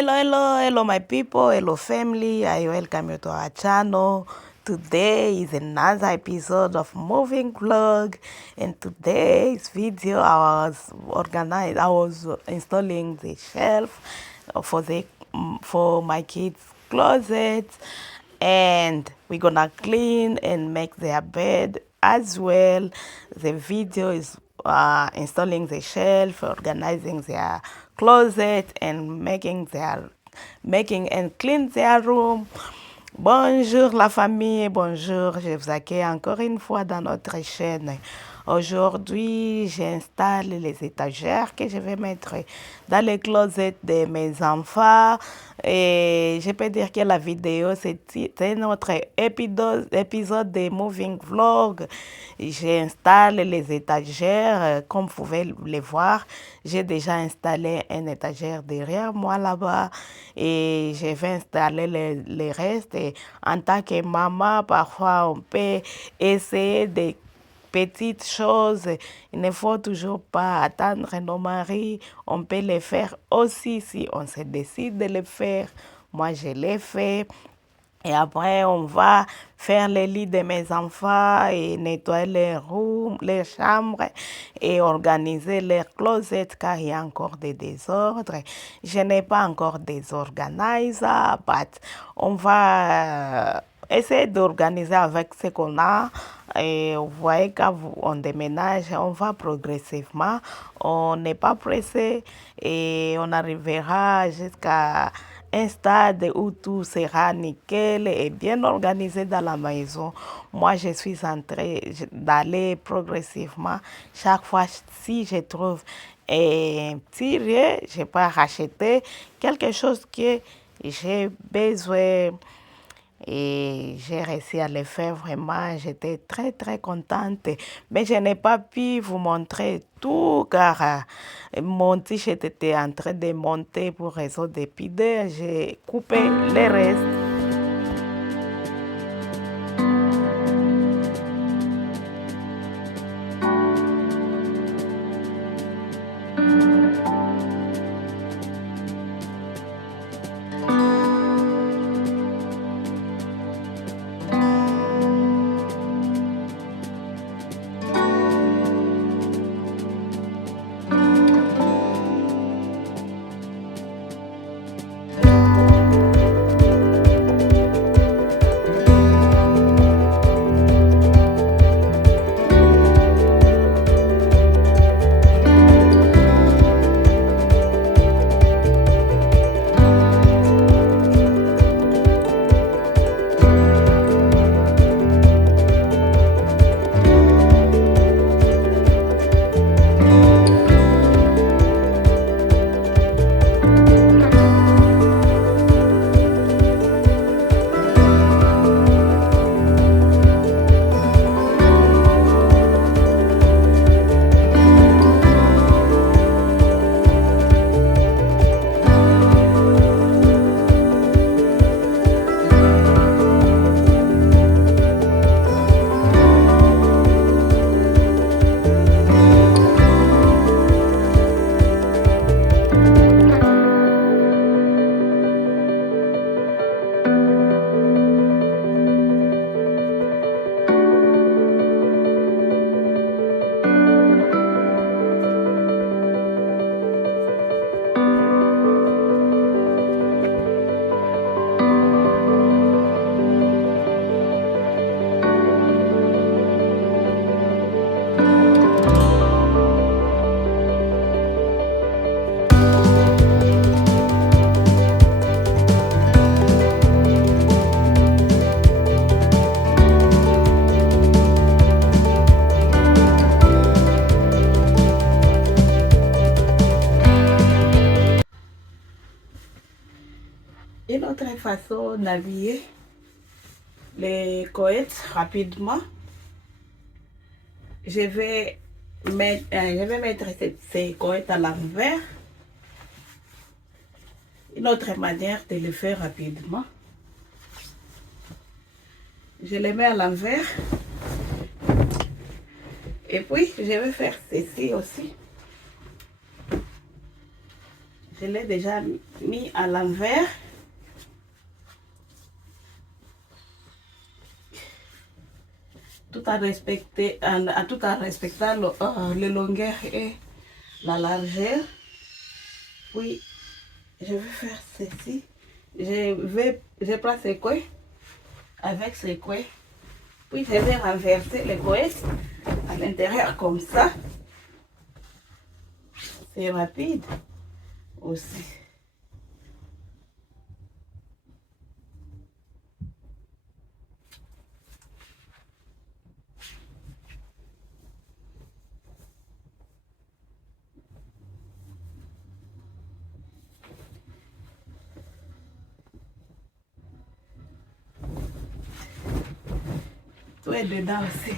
Hello, my people, hello, family. I welcome you to our channel. Today is another episode of Moving Vlog. In today's video, I was installing the shelf for my kids' closet, and we're gonna clean and make their bed as well. The video is installing the shelf, organizing their closet, and making and clean their room. Bonjour la famille, bonjour, je vous accueille encore une fois dans notre chaîne. Aujourd'hui, j'installe les étagères que je vais mettre dans les closets de mes enfants. Et je peux dire que la vidéo, c'est notre épisode de Moving Vlog. J'installe les étagères, comme vous pouvez les voir. J'ai déjà installé une étagère derrière moi là-bas et je vais installer les restes. Et en tant que maman, parfois on peut essayer de petites choses. Il ne faut toujours pas attendre nos maris. On peut les faire aussi si on se décide de les faire. Moi, je l'ai fait. Et après, on va faire les lits de mes enfants et nettoyer les chambres et organiser les closets car il y a encore des désordres. Je n'ai pas encore désorganisé, but on va essayer d'organiser avec ce qu'on a. Et vous voyez, quand on déménage, on va progressivement. On n'est pas pressé et on arrivera jusqu'à un stade où tout sera nickel et bien organisé dans la maison. Moi, je suis en train d'aller progressivement. Chaque fois, si je trouve un petit rien, je peux racheter quelque chose que j'ai besoin. Et j'ai réussi à le faire vraiment. J'étais très contente. Mais je n'ai pas pu vous montrer tout car mon t-shirt était en train de monter pour raison de pudeur. J'ai coupé les restes. Une autre façon d'habiller les cohettes rapidement, je vais mettre ces cohettes à l'envers. Une autre manière de le faire rapidement, je les mets à l'envers et puis je vais faire ceci aussi. Je l'ai déjà mis à l'envers. Tout en respectant le longueur et la largeur. Puis, je vais faire ceci. Je prends ces coins avec ces coins. Puis, je vais renverser les coins à l'intérieur comme ça. C'est rapide aussi. Tout est dedans aussi.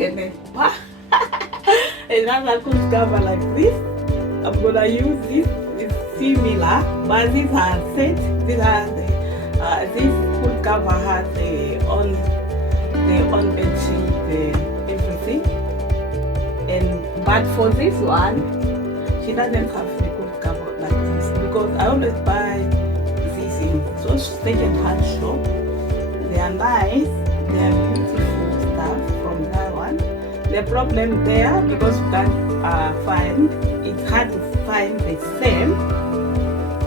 je n'ai pas another cool cover like this. I'm gonna use this. It's similar, but these are set. This cool cover has the on bed sheet, everything. But for this one, she doesn't have the cool cover like this because I always buy these in those second-hand shop. They are nice. They are beautiful stuff from that one. The problem there, because you can't find, it's hard to find the same,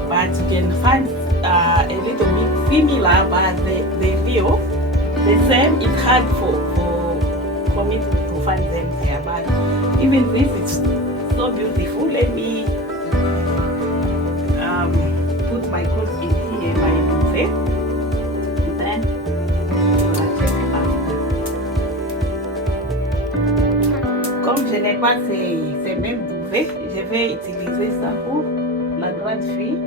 but you can find a little bit similar, but the view, the same, it's hard for me to find them there. But even this is so beautiful. Let me put my clothes in here, my duvet. Then comme je n'ai pas ces mêmes duvets, je vais utiliser ça pour la grande fille.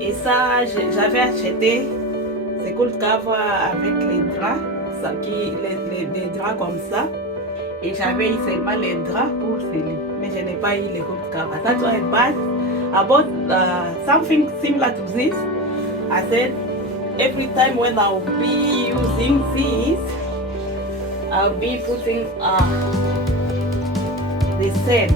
Et ça, j'avais acheté ces cool cover avec les draps, les draps comme ça. Et j'avais eu seulement les draps pour celui. Mais je n'ai pas eu les cool cover. That's why I bought something similar to this. I said, every time when I'll be using this, I'll be putting the same.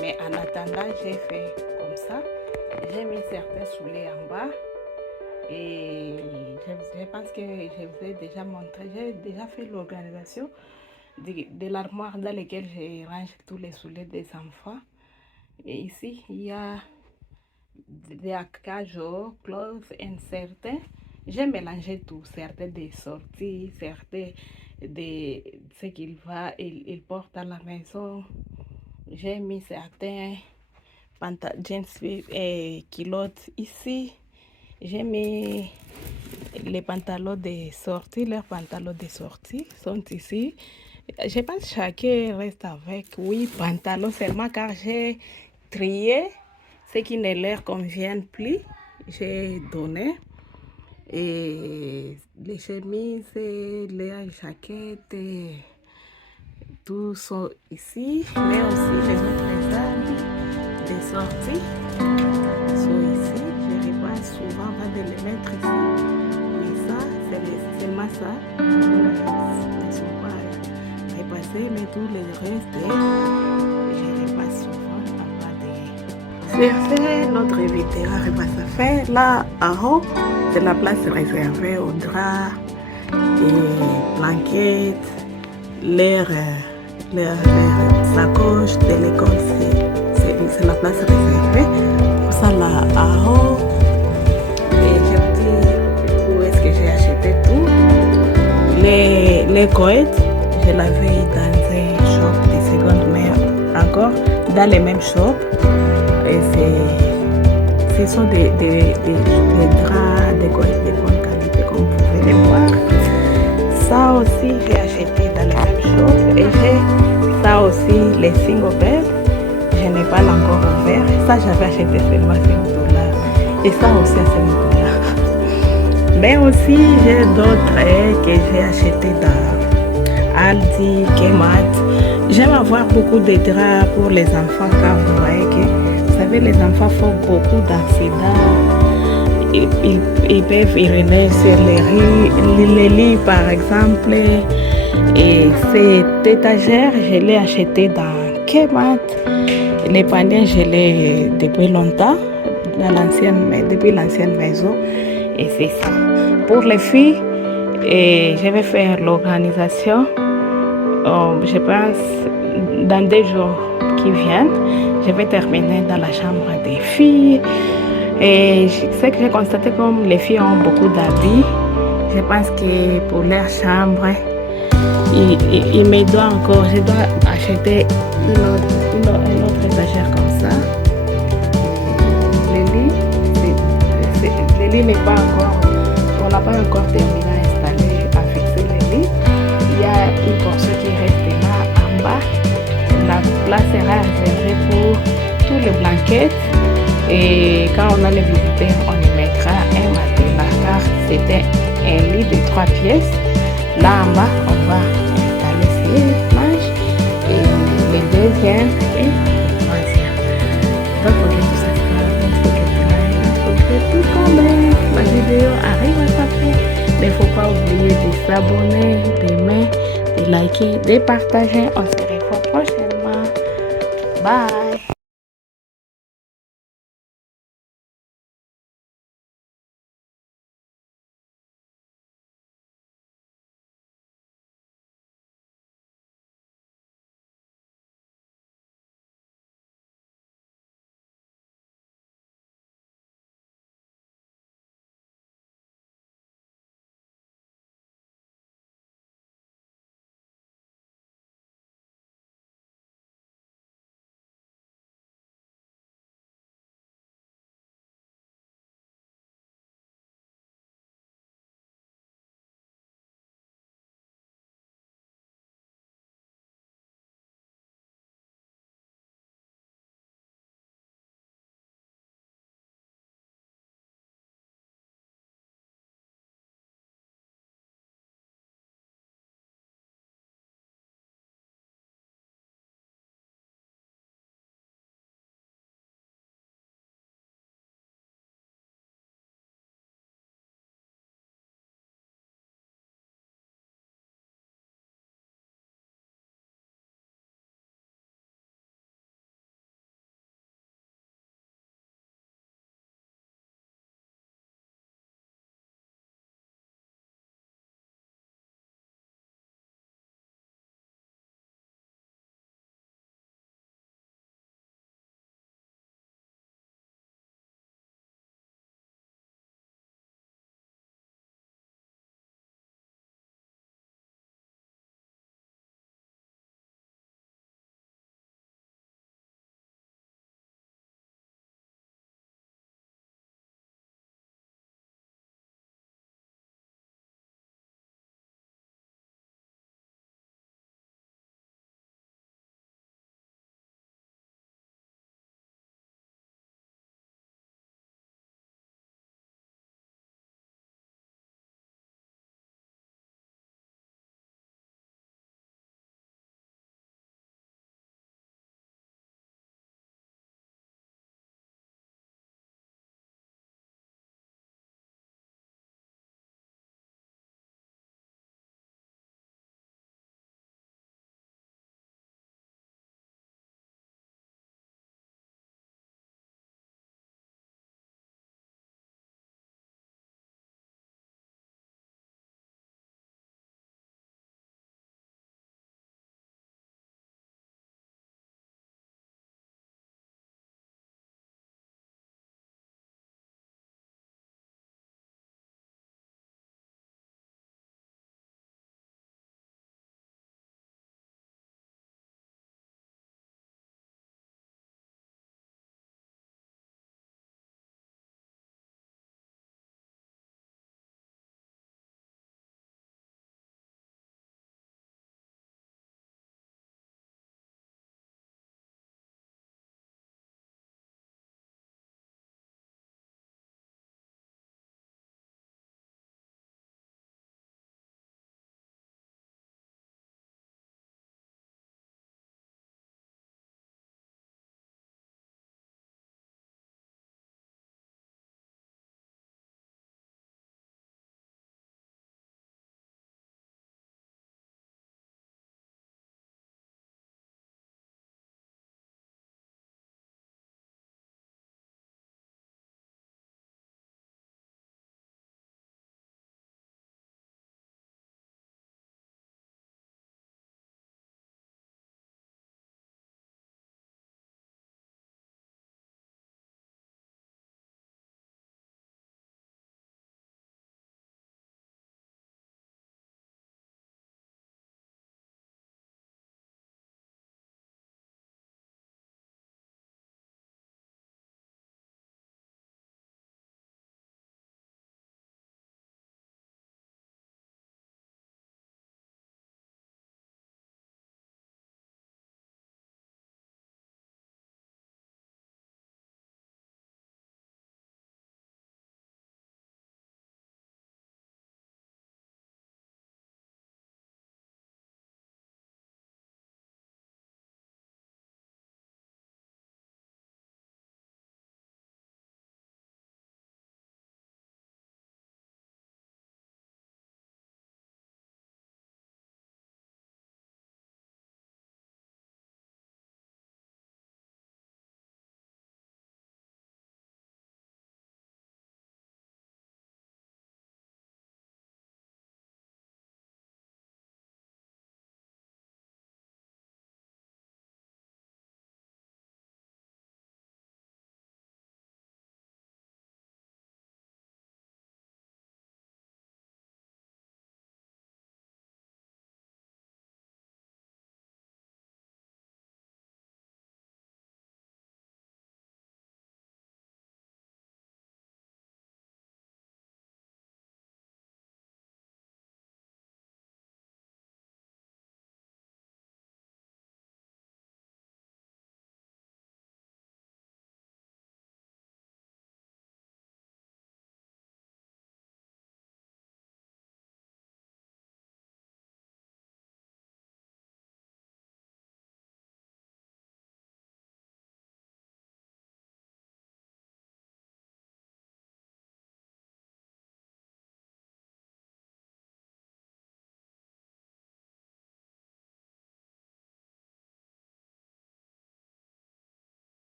Mais en attendant, j'ai fait comme ça. J'ai mis certains soulets en bas. Et je pense que je vous ai déjà montré. J'ai déjà fait l'organisation de l'armoire dans laquelle je range tous les soulets des enfants. Et ici, il y a des cajots, clothes et certains. J'ai mélangé tout. Certains des sorties, certains de ce qu'il porte à la maison. J'ai mis certains jeans et culottes ici. J'ai mis les pantalons de sortie. Leurs pantalons de sortie sont ici. Je pense que chacun reste avec 8 pantalons seulement car j'ai trié ceux qui ne leur conviennent plus. J'ai donné. Et les chemises, les jaquettes, tout sont ici, mais aussi les autres armes des sorties sont ici. Je repasse souvent avant de les mettre ici. Mais ça, c'est seulement ça. Ils ne sont pas repassés, mais tous les restes, je repasse souvent avant de... Sur ce, notre vidéo repasse à faire. Là, en haut, c'est la place réservée aux draps et blanquettes, leurs sacoches de l'école, c'est la place réservée. Pour ça, là, en haut, et je vous dis où est-ce que j'ai acheté tout. Les couettes, je l'avais dans un shop de seconde main, encore dans les mêmes shops. Et ce sont des draps, des couettes de bonne qualité, comme vous pouvez les voir. Ça aussi, j'ai acheté dans les mêmes shops. Et j'ai ça aussi, les single bed. Je n'ai pas encore ouvert. Ça, j'avais acheté seulement $5. Et ça aussi, à $5. Mais aussi, j'ai d'autres que j'ai acheté dans Aldi, Kmart. J'aime avoir beaucoup de draps pour les enfants car vous voyez que, vous savez, les enfants font beaucoup d'accidents. Ils peuvent uriner sur les lits par exemple. Et cette étagère, je l'ai acheté dans Kmart. Les paniers, je l'ai depuis longtemps, depuis l'ancienne maison. Et c'est ça. Pour les filles, je vais faire l'organisation. Je pense dans 2 jours qui viennent, je vais terminer dans la chambre des filles. Et ce que j'ai constaté, comme les filles ont beaucoup d'habits, je pense que pour leur chambre, il me doit encore, je dois acheter une autre étagère comme ça. Le lit n'est pas encore, on n'a pas encore terminé à installer, à fixer le lit. Il y a une portion qui reste là en bas. La place sera réservée pour tous les blankets. Et quand on a les visiteurs, on y mettra un matelas car c'était un lit de 3 pièces. Là en bas, on va installer ces planches et le deuxième et le troisième. Donc, faut que tout ça se passe, faut que tout là, faut que tout tombe. La vidéo arrive à sa fin. Mais il ne faut pas oublier de s'abonner, d'aimer, de liker, de partager. On se revoit prochainement. Bye!